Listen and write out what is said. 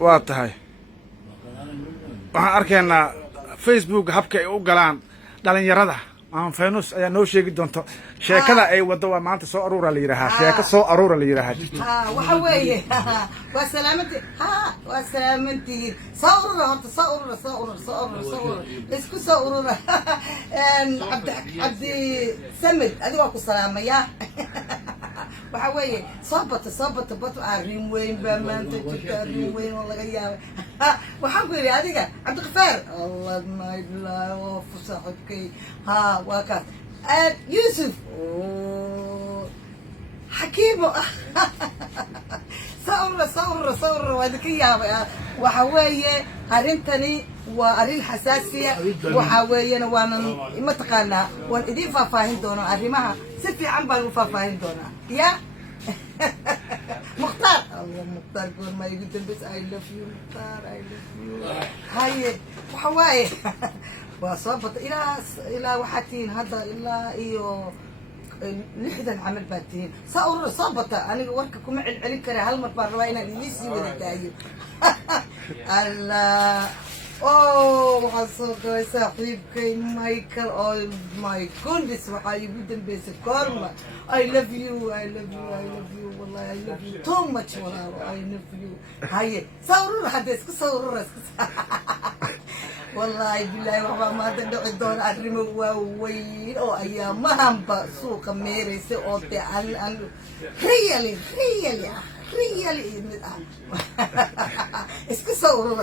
واتهاي waxaan arkaynaa Facebook habka ay u galaan dhalinyarada aan feenus ayaa noo sheegi doonto sheekada ay wado waa maanta soo aruura la yiraahdaa sheeka soo aruura la yiraahdaa waxa weeye waa salaamantii waa salaamantii soo aruura horta soo aruura isku soo aruura cabdi samid adiga waa ku salaamaya waxa weeye soo bata bata arrin weyn baa maanta jirta arrin weyn oo laga yaabay waxaan ku yidhi adiga cabdiqafaar allah ma ilaahi oo fusaxibkay waa kaas yuusuf xakiimo sawra waa idinka yaabay waxa weeye arrintani waa arrin xasaasiya waxa weeyana waanan mataqaanaa waan idiin faahfaahin doonaa arrimaha si fiican baan u faahfaahin doonaa ya مختار الله مختار قول ما يقول بس I love you مختار I love you هاي وحواي وصابت إلى وحاتين هذا إلا إيو لحدا عمل باتين صابت أنا ورككم علي كره هالمرة روينا ليسي ولا تايو الله اوه حصلك يا صاحبي مايكل او ماي جودنس وحاي بدن بس كورما I love you والله I love you too much والله I love you هاي صوروا حدث صوروا والله بالله وما ما تدعي دور أدريم وين أو أيام ما هم بسوق ميريس أو تعال really اسكت صوروا